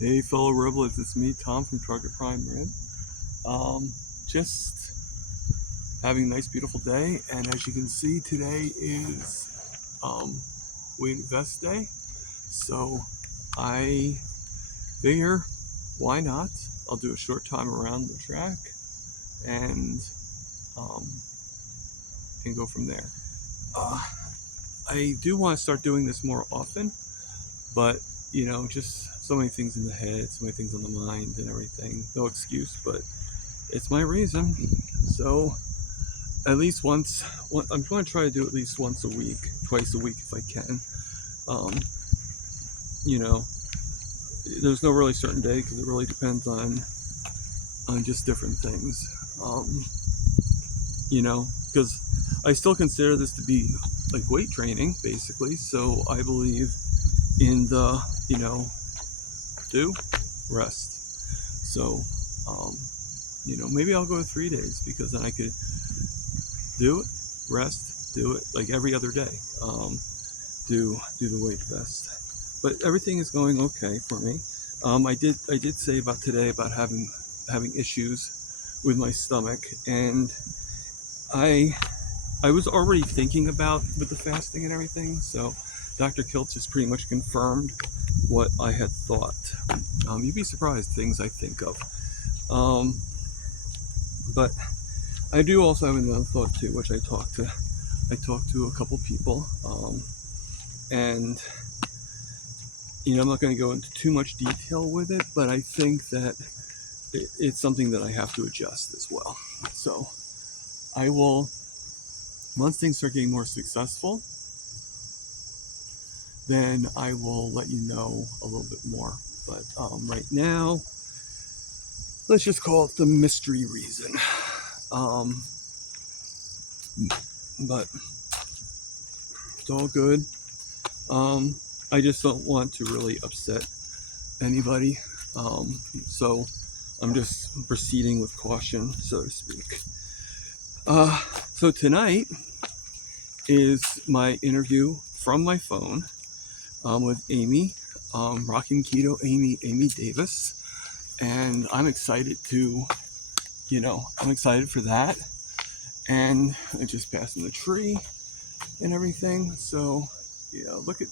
Hey fellow Rebels, it's me, Tom from Target Prime Red. Just having a nice beautiful day, and as you can see, today is We Invest Day. So I figure, why not? I'll do a short time around the track and um, and go from there. Uh, I do want to start doing this more often, but just so many things in the head, so many things on the mind and everything. No excuse, but it's my reason. So at least once, I'm going to try to do at least once a week, twice a week if I can. Um, you know, there's no really certain day because it really depends on just different things. Um, because I still consider this to be like weight training basically. So I believe in the do rest. So maybe I'll go 3 days because then I could do it, rest, do it like every other day. Do the weight vest. But everything is going okay for me. I did say about today about having issues with my stomach, and I I was already thinking about with the fasting and everything. So Dr. Kiltz just pretty much confirmed what I had thought. You'd be surprised things I think of. Um, but I do also have another thought too, which I talked to a couple people, and I'm not going to go into too much detail with it, but I think that it's something that I have to adjust as well. So I will, once things start getting more successful, then I will let you know a little bit more. But right now, let's just call it the mystery reason. Um, but it's all good. I just don't want to really upset anybody. So I'm just proceeding with caution, so to speak. Uh, so tonight is my interview from my phone with Amy, Rockin' Keto Amy Davis, and I'm excited I'm excited for that. And I just passing the tree and everything. So, look at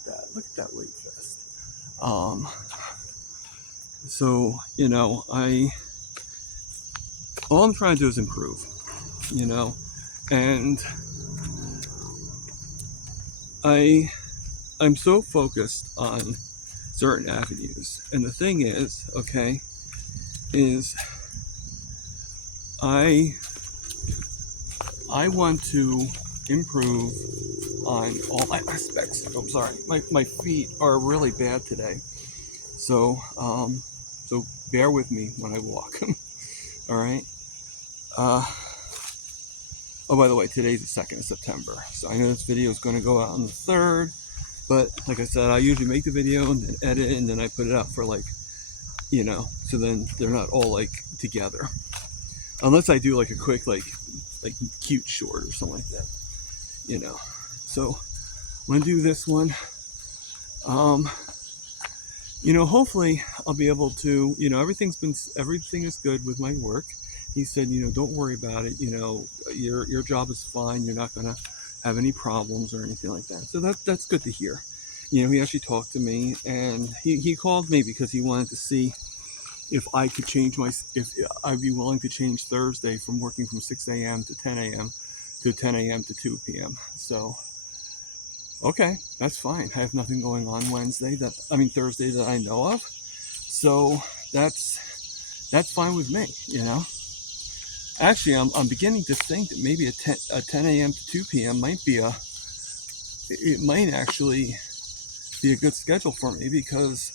that weight vest. Um, so all I'm trying to do is improve, and I'm so focused on certain avenues. And the thing is, okay, is I want to improve on all aspects. I'm sorry, my feet are really bad today, so so bear with me when I walk. All right. Uh, oh, by the way, today's the 2nd of September, so I know this video is going to go out on the 3rd. But like I said, I usually make the video and then edit it, and then I put it out for so then they're not all like together. Unless I do like a quick like cute short or something like that. So I'm gonna do this one. Hopefully I'll be able to, everything is good with my work. He said, don't worry about it. Your job is fine. You're not gonna have any problems or anything like that. So that's good to hear. He actually talked to me, and he called me because he wanted to see if I could if I'd be willing to change Thursday from working from 6 a.m. to 10 a.m. to 10 a.m. to 2 p.m. So, okay, that's fine. I have nothing going on Thursday that I know of. So that's fine with me. Actually, I'm beginning to think that maybe a 10 a.m. to 2 p.m. It might actually be a good schedule for me because,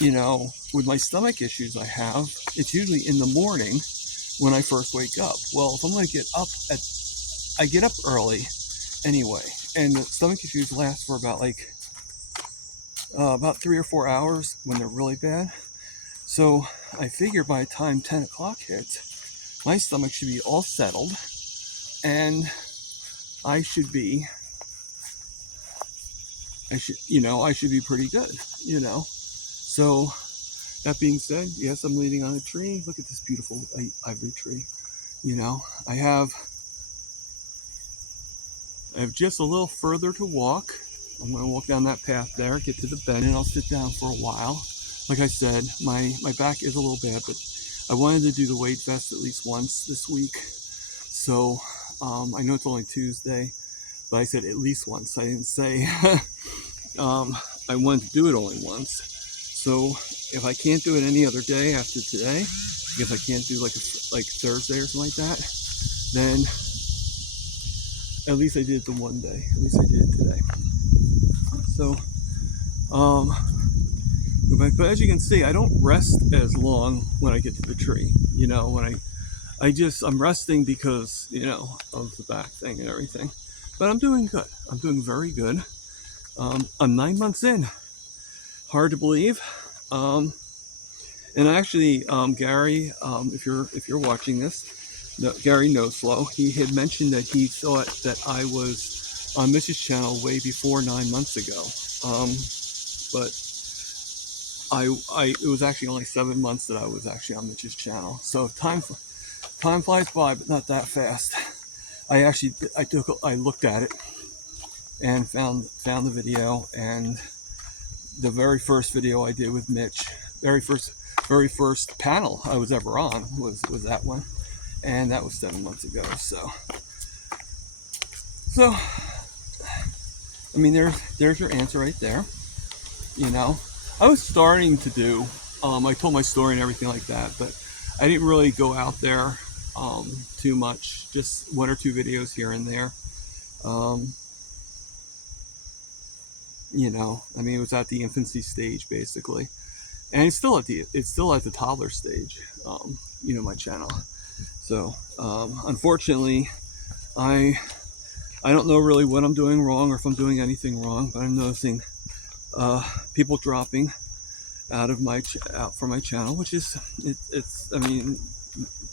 with my stomach issues I have, it's usually in the morning when I first wake up. Well, if I'm going to I get up early anyway, and the stomach issues last for about 3 or 4 hours when they're really bad. So I figure by the time 10 o'clock hits, my stomach should be all settled, and I should be pretty good. So that being said, yes, I'm leaning on a tree. Look at this beautiful ivory tree. You know, I have just a little further to walk. I'm going to walk down that path there, get to the bend, and I'll sit down for a while. Like I said, my back is a little bad, but I wanted to do the weight vest at least once this week. So I know it's only Tuesday, but I said at least once. I didn't say I wanted to do it only once. So if I can't do it any other day after today, if I can't do like Thursday or something like that, then at least I did it the one day. At least I did it today. So, but as you can see, I don't rest as long when I get to the tree. You know, when I'm resting because, you know, of the back thing and everything. But I'm doing good. I'm doing very good. I'm 9 months in. Hard to believe. And actually, Gary, if you're watching this, Gary Noslow, he had mentioned that he thought that I was on Mitch's channel way before 9 months ago. But it was actually only 7 months that I was actually on Mitch's channel. So time flies by, but not that fast. I looked at it and found the video, and the very first video I did with Mitch, very first panel I was ever on was that one, and that was 7 months ago. So I mean, there's your answer right there. You know, I was starting to do, I told my story and everything like that, but I didn't really go out there too much, just 1 or 2 videos here and there. You know, I mean, it was at the infancy stage basically, and it's still at the toddler stage. You know, my channel. So unfortunately, I don't know really what I'm doing wrong or if I'm doing anything wrong, but I'm noticing people dropping out from my channel, which is it's I mean,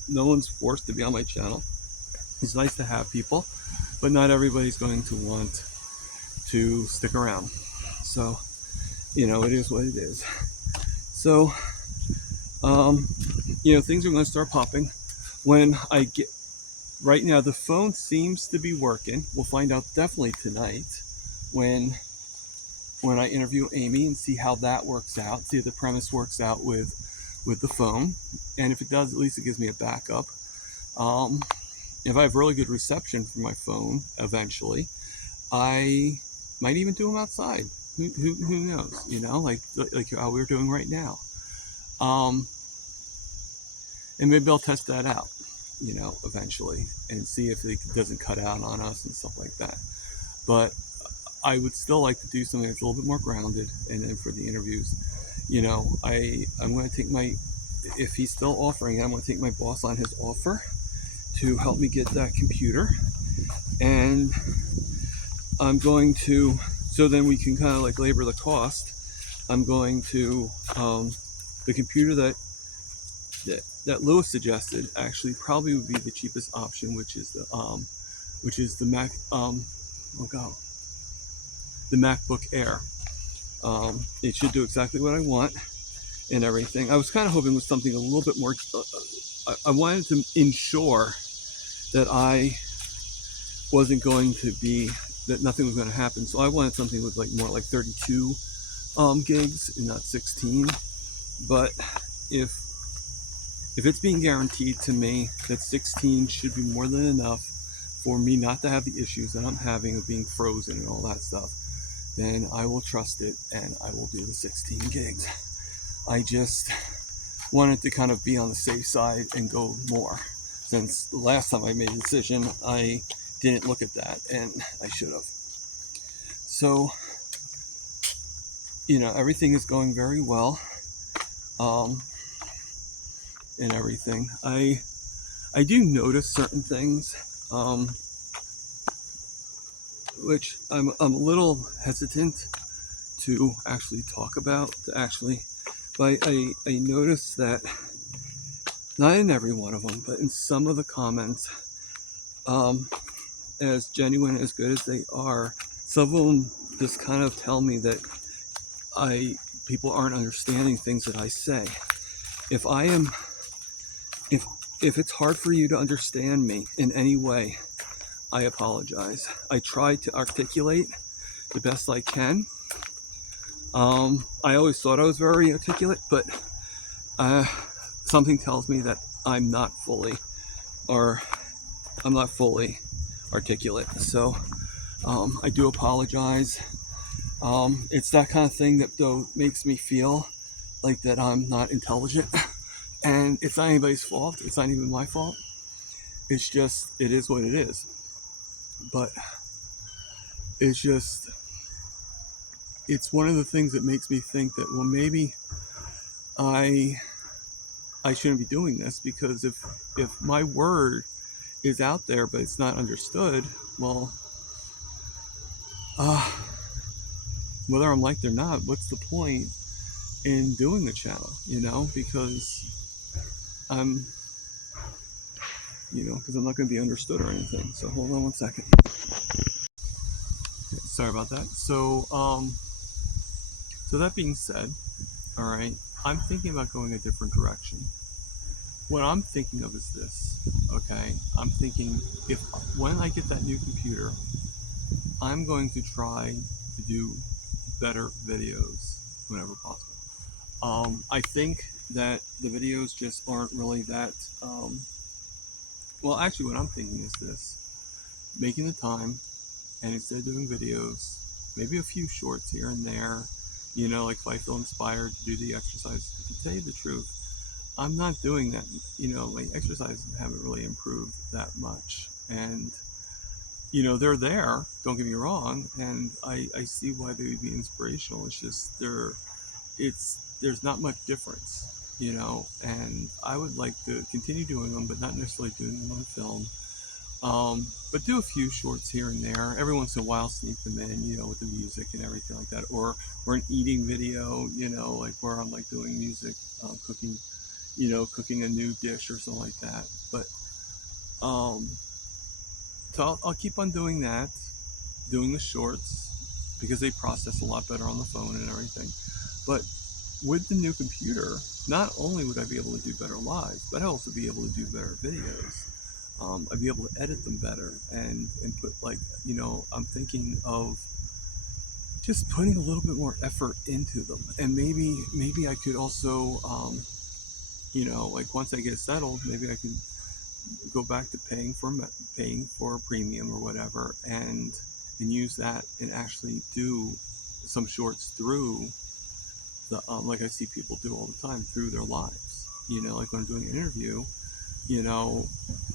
no one's forced to be on my channel. It's nice to have people, but not everybody's going to want to stick around. So, you know, it is what it is. So, you know, things are going to start popping when I get. Right now, the phone seems to be working. We'll find out definitely tonight when I interview Amy and see how that works out. See if the premise works out with the phone, and if it does, at least it gives me a backup. If I have really good reception from my phone, eventually, I might even do them outside. Who knows? You know, like how we're doing right now. And maybe I'll test that out, you know, eventually, and see if it doesn't cut out on us and stuff like that. But I would still like to do something that's a little bit more grounded. And then for the interviews, you know, I'm going to take if he's still offering it, I'm going to take my boss on his offer to help me get that computer. And I'm going to, so then we can kind of like labor the cost. I'm going to, the computer that Lewis suggested actually probably would be the cheapest option, which is the Mac, the MacBook Air. It should do exactly what I want and everything. I was kind of hoping with something a little bit more, I wanted to ensure that I wasn't going to be, that nothing was going to happen. So I wanted something with like more like 32 gigs and not 16. But if it's being guaranteed to me that 16 should be more than enough for me not to have the issues that I'm having of being frozen and all that stuff, then I will trust it and I will do the 16 gigs. I just wanted to kind of be on the safe side and go more. Since the last time I made a decision, I didn't look at that, and I should have. So, you know, everything is going very well. And everything. I do notice certain things, which I'm a little hesitant to actually talk about, but I noticed that, not in every one of them, but in some of the comments, as genuine, as good as they are, some of them just kind of tell me that I people aren't understanding things that I say. If I am, if it's hard for you to understand me in any way, I apologize. I try to articulate the best I can. I always thought I was very articulate, but something tells me that I'm not fully articulate. So I do apologize. It's that kind of thing that though makes me feel like that I'm not intelligent, and it's not anybody's fault. It's not even my fault. It's just, it is what it is. But it's just, it's one of the things that makes me think that, well, maybe I shouldn't be doing this, because if my word is out there but it's not understood, well, whether I'm liked or not, what's the point in doing the channel? Because I'm because I'm not going to be understood or anything. So hold on one second. Okay, sorry about that. So so that being said, all right, I'm thinking about going a different direction. What I'm thinking of is this, okay? I'm thinking, if when I get that new computer, I'm going to try to do better videos whenever possible. I think that the videos just aren't really that, well, actually what I'm thinking is this: making the time, and instead of doing videos, maybe a few shorts here and there, like if I feel inspired to do the exercise. To tell you the truth, I'm not doing that. Like, exercises haven't really improved that much, and they're there, don't get me wrong, and I see why they would be inspirational. It's just there's not much difference, and I would like to continue doing them, but not necessarily doing them on film. But do a few shorts here and there. Every once in a while, sneak them in, with the music and everything like that. Or an eating video, like where I'm like doing music, cooking, cooking a new dish or something like that. But so I'll keep on doing that, doing the shorts, because they process a lot better on the phone and everything. But with the new computer, not only would I be able to do better lives, but I'd also be able to do better videos. I'd be able to edit them better and put, like, I'm thinking of just putting a little bit more effort into them. And maybe I could also, like, once I get settled, maybe I could go back to paying for a premium or whatever, and use that and actually do some shorts through the, like I see people do all the time, through their lives. Like when I'm doing an interview,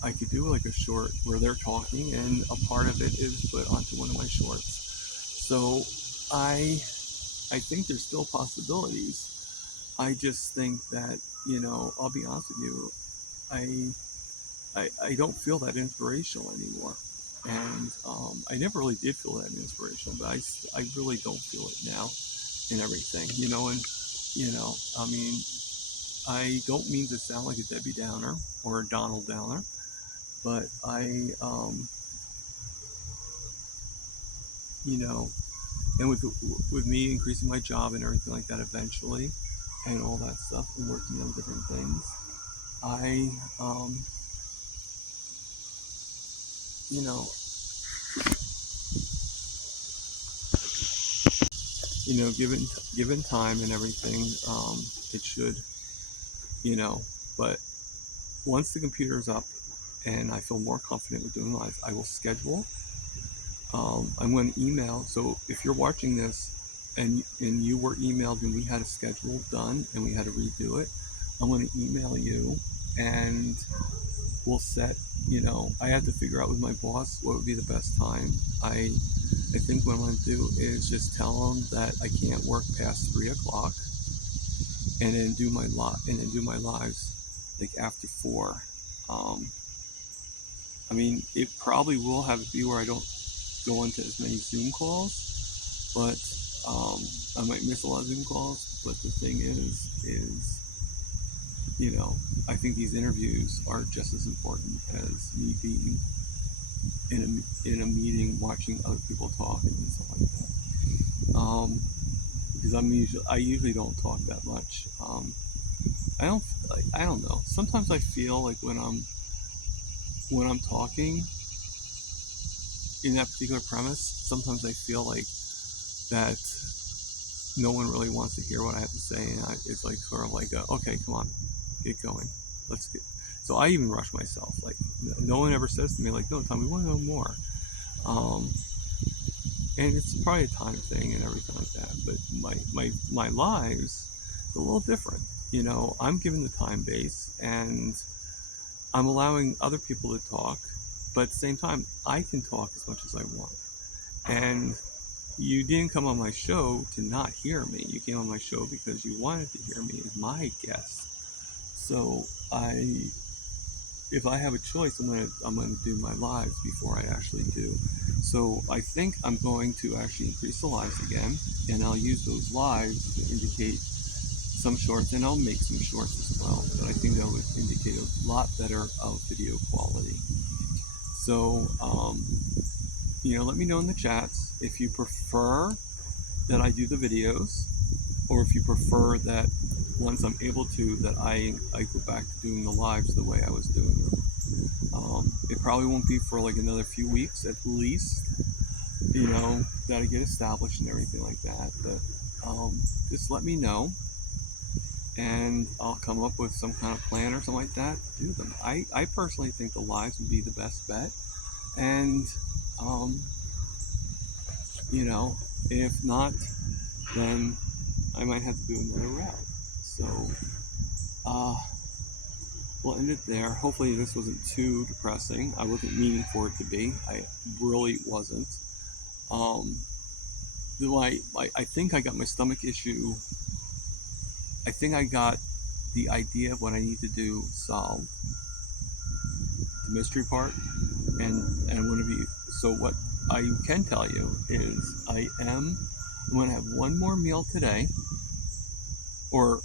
I could do like a short where they're talking, and a part of it is put onto one of my shorts. So I think there's still possibilities. I just think that, I'll be honest with you, I don't feel that inspirational anymore. And I never really did feel that inspirational, but I really don't feel it now and everything, and, I mean, I don't mean to sound like a Debbie Downer or a Donald Downer, but and with me increasing my job and everything like that eventually, and all that stuff, and working on different things, I, you know, given time and everything, it should, you know, but once the computer is up and I feel more confident with doing lives, I will schedule. I'm going to email. So if you're watching this and you were emailed and we had a schedule done and we had to redo it, I'm going to email you, and we'll set, I have to figure out with my boss what would be the best time. I think what I'm going to do is just tell them that I can't work past 3 o'clock, and then do my lives like after 4. I mean, it probably will have a be where I don't go into as many Zoom calls, but I might miss a lot of Zoom calls. But the thing is, I think these interviews are just as important as me being in a meeting watching other people talk and stuff like that. Because because I usually don't talk that much. I don't know. Sometimes I feel like when I'm talking in that particular premise, sometimes I feel like that no one really wants to hear what I have to say, and it's like sort of like okay, come on, get going, let's get. So I even rush myself. Like no one ever says to me like, no, Tom, we want to know more. Um, and it's probably a time thing and everything like that. But my lives is a little different. You know, I'm given the time base, and I'm allowing other people to talk, but at the same time, I can talk as much as I want. And you didn't come on my show to not hear me. You came on my show because you wanted to hear me as my guest. So if I have a choice, I'm gonna do my lives before I actually do. So I think I'm going to actually increase the lives again, and I'll use those lives to indicate some shorts, and I'll make some shorts as well. But I think that would indicate a lot better of video quality. So let me know in the chats if you prefer that I do the videos, or if you prefer that once I'm able to, that I go back to doing the lives the way I was doing them. It probably won't be for like another few weeks at least, that I get established and everything like that. But just let me know, and I'll come up with some kind of plan or something like that to do them. I personally think the lives would be the best bet, and if not, then I might have to do another route. So we'll end it there. Hopefully this wasn't too depressing. I wasn't meaning for it to be. I really wasn't. I think I got my stomach issue. I think I got the idea of what I need to do solved. The mystery part, and I'm going to be. So what I can tell you is I'm going to have one more meal today, or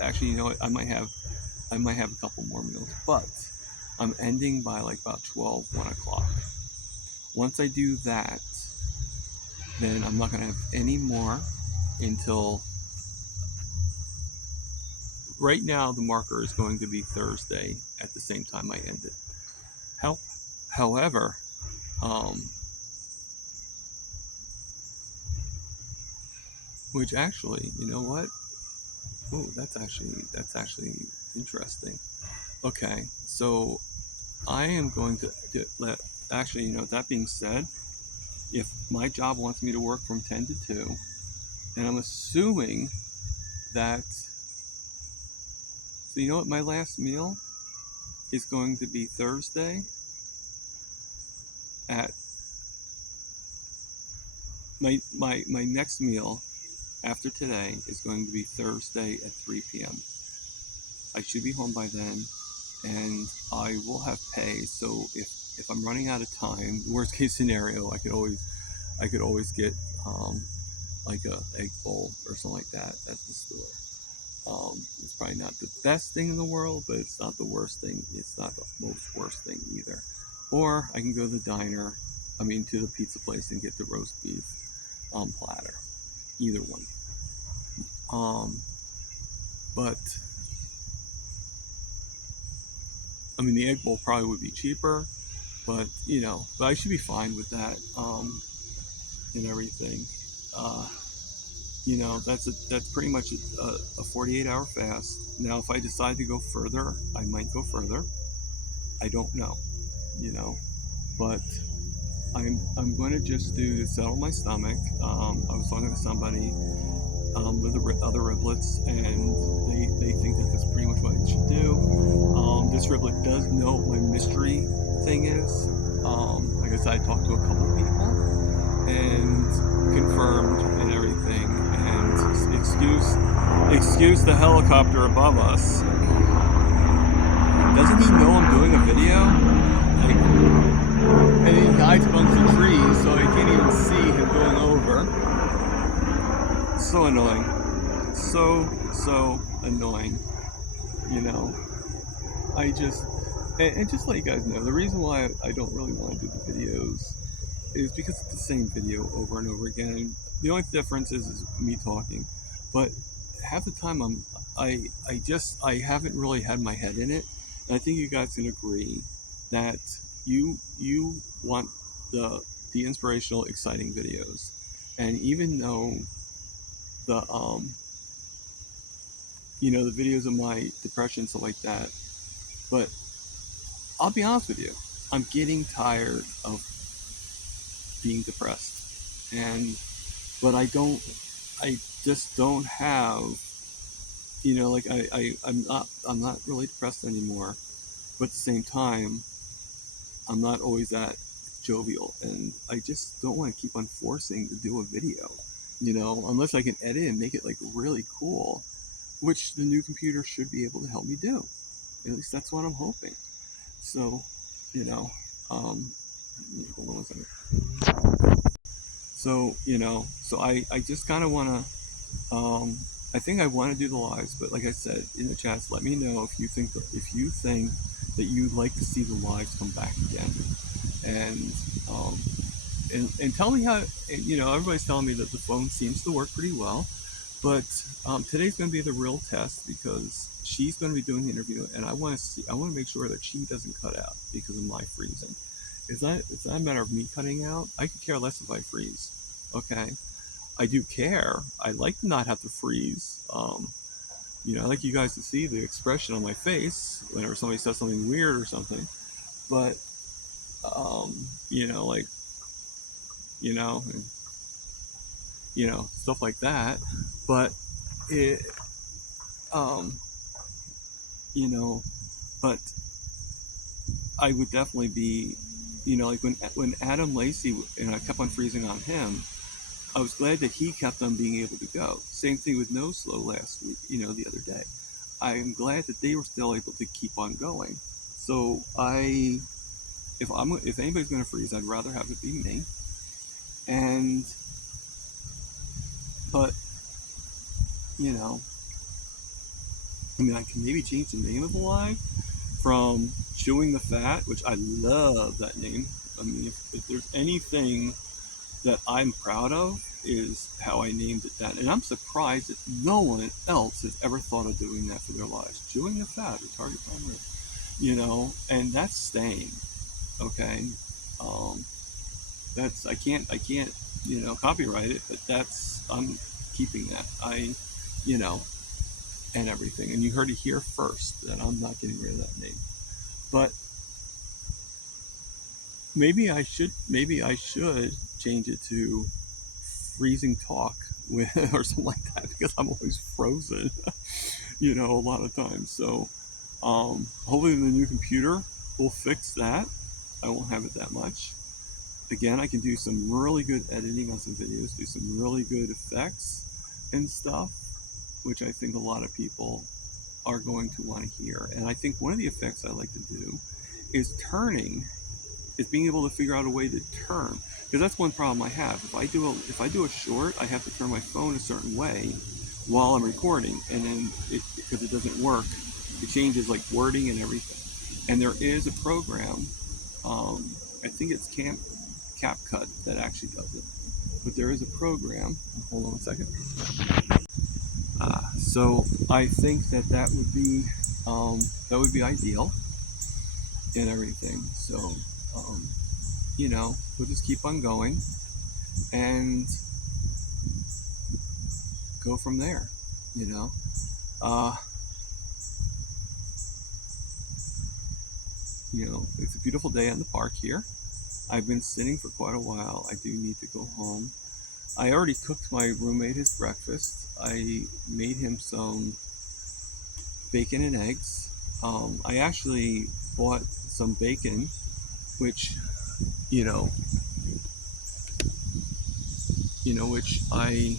actually, I might have a couple more meals, but I'm ending by like about 1 o'clock. Once I do that, then I'm not going to have any more until right now. The marker is going to be Thursday at the same time I end it. However, which actually, you know what? Oh, that's actually interesting. Okay, so I am going to let. Actually, that being said, if my job wants me to work from 10 to 2, and I'm assuming that. So you know what? My last meal is going to be Thursday at my next meal after today is going to be Thursday at 3 p.m. I should be home by then, and I will have pay. So if I'm running out of time, worst case scenario, I could always get like a egg bowl or something like that at the store. It's probably not the best thing in the world, but it's not the worst thing. It's not the most worst thing either. Or I can go to the diner, to the pizza place, and get the roast beef platter. Either one. But the egg bowl probably would be cheaper, but I should be fine with that and everything. That's pretty much a 48-hour fast. Now, if I decide to go further, I might go further. I don't know, but I'm going to just do to settle my stomach. I was talking to somebody with the other riblets, and they think that that's pretty much what I should do. This riblet does know what my mystery thing is. Like I said, I talked to a couple people and confirmed and everything. And excuse the helicopter above us. Doesn't he know I'm doing a video? And he hides amongst the trees, so I can't even see him going over. So annoying. So annoying. And just let you guys know, the reason why I don't really want to do the videos is because it's the same video over and over again. The only difference is me talking. but half the time I haven't really had my head in it. And I think you guys can agree that you want the inspirational, exciting videos. And even though the the videos of my depression, stuff like that, but I'll be honest with you, I'm getting tired of being depressed. And but I just don't have, like I'm not really depressed anymore, but at the same time I'm not always that jovial, and I just don't want to keep on forcing to do a video, unless I can edit and make it like really cool, which the new computer should be able to help me do. At least that's what I'm hoping. So, you know, um, hold on one second. So I just kind of want to, I think I want to do the lives, but like I said in the chats, let me know if you think that you'd like to see the lives come back again, and um, and tell me how. Everybody's telling me that the phone seems to work pretty well, but today's going to be the real test because she's going to be doing the interview, and I want to make sure that she doesn't cut out because of my freezing. Is that a matter of me cutting out? I could care less if I freeze. Okay, I do care. I like to not have to freeze. I like you guys to see the expression on my face whenever somebody says something weird or something. But like you know, and, stuff like that. But it, um, you know, but I would definitely be, like when Adam Lacey and I kept on freezing on him. I was glad that he kept on being able to go. Same thing with No Slow last week, the other day. I'm glad that they were still able to keep on going. So if anybody's going to freeze, I'd rather have it be me. And but I can maybe change the name of the live from Chewing the Fat, which I love that name. I mean, if there's anything that I'm proud of is how I named it that. And I'm surprised that no one else has ever thought of doing that for their lives. Chewing the Fat, a target primary, and that's staying. Okay. Um, I can't, copyright it, but I'm keeping that. You know, and everything. And you heard it here first that I'm not getting rid of that name. But maybe I should change it to Freezing Talk with or something like that because I'm always frozen, a lot of times. So hopefully the new computer will fix that. I won't have it that much. Again, I can do some really good editing on some videos, do some really good effects and stuff, which I think a lot of people are going to want to hear. And I think one of the effects I like to do is being able to figure out a way to turn, because that's one problem I have. If I do a short, I have to turn my phone a certain way while I'm recording, and then because it doesn't work, it changes like wording and everything. And there is a program, I think it's CapCut that actually does it, but there is a program. Hold on one second. So I think that would be ideal and everything. So um, we'll just keep on going and go from there. You know, uh, it's a beautiful day in the park here. I've been sitting for quite a while. I do need to go home. I already cooked my roommate his breakfast. I made him some bacon and eggs. I actually bought some bacon, which you know, which I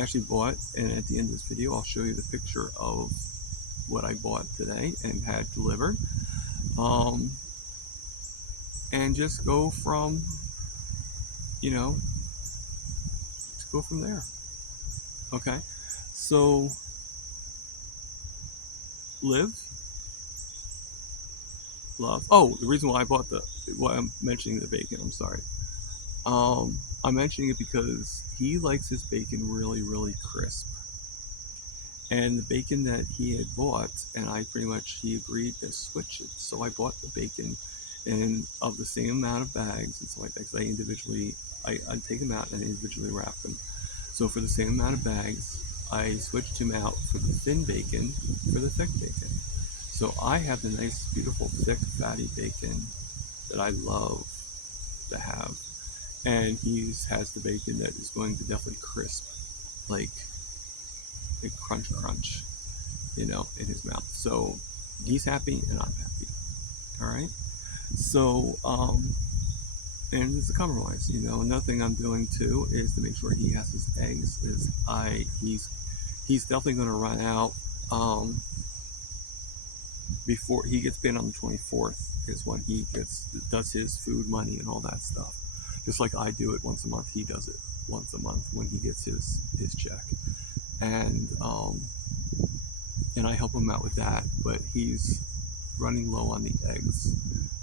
actually bought. And at the end of this video, I'll show you the picture of what I bought today and had delivered. And just go from, just go from there. Okay. So live, love. Oh, the reason why I'm mentioning the bacon, I'm sorry. I'm mentioning it because he likes his bacon really, really crisp. And the bacon that he had bought, and I pretty much, he agreed to switch it. So I bought the bacon and of the same amount of bags and stuff like that, because I individually, I take them out and individually wrap them. So for the same amount of bags, I switched him out for the thin bacon for the thick bacon. So I have the nice, beautiful, thick, fatty bacon that I love to have. And he has the bacon that is going to definitely crisp, like a crunch, crunch, in his mouth. So he's happy and I'm happy. All right. So, and it's a compromise. Another thing I'm doing too is to make sure he has his eggs. He's definitely going to run out before he gets paid on the 24th is when he does his food money and all that stuff. Just like I do it once a month, he does it once a month when he gets his check, and and I help him out with that. But he's running low on the eggs,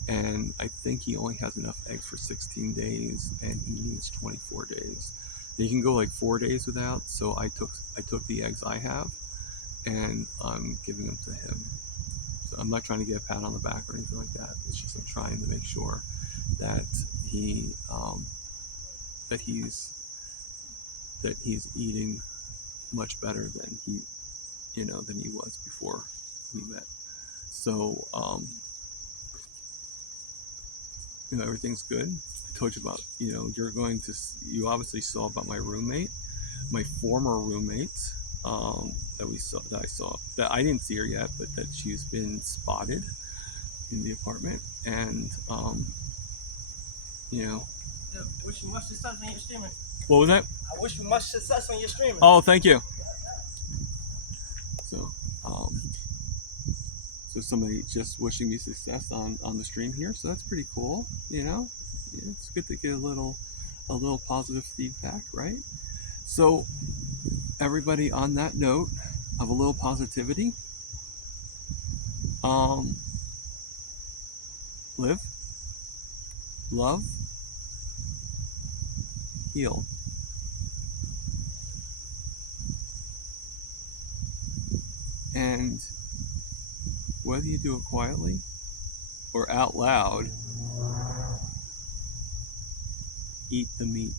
and I think he only has enough eggs for 16 days, and he needs 24 days. You can go like 4 days without. So I took the eggs I have, and I'm giving them to him. So I'm not trying to get a pat on the back or anything like that. It's just I'm trying to make sure that he that he's eating much better than he was before we met. So everything's good. I told you about, you obviously saw about my roommate, my former roommate, that I didn't see her yet, but that she's been spotted in the apartment. And you know Yeah, wish you much success on your streaming. what was that? I wish you much success on your streaming. Oh, thank you. So um so somebody just wishing me success on the stream here, so that's pretty cool. It's good to get a little positive feedback, right? So everybody, on that note of a little positivity, um live, love, heal, and whether you do it quietly or out loud, eat the meat.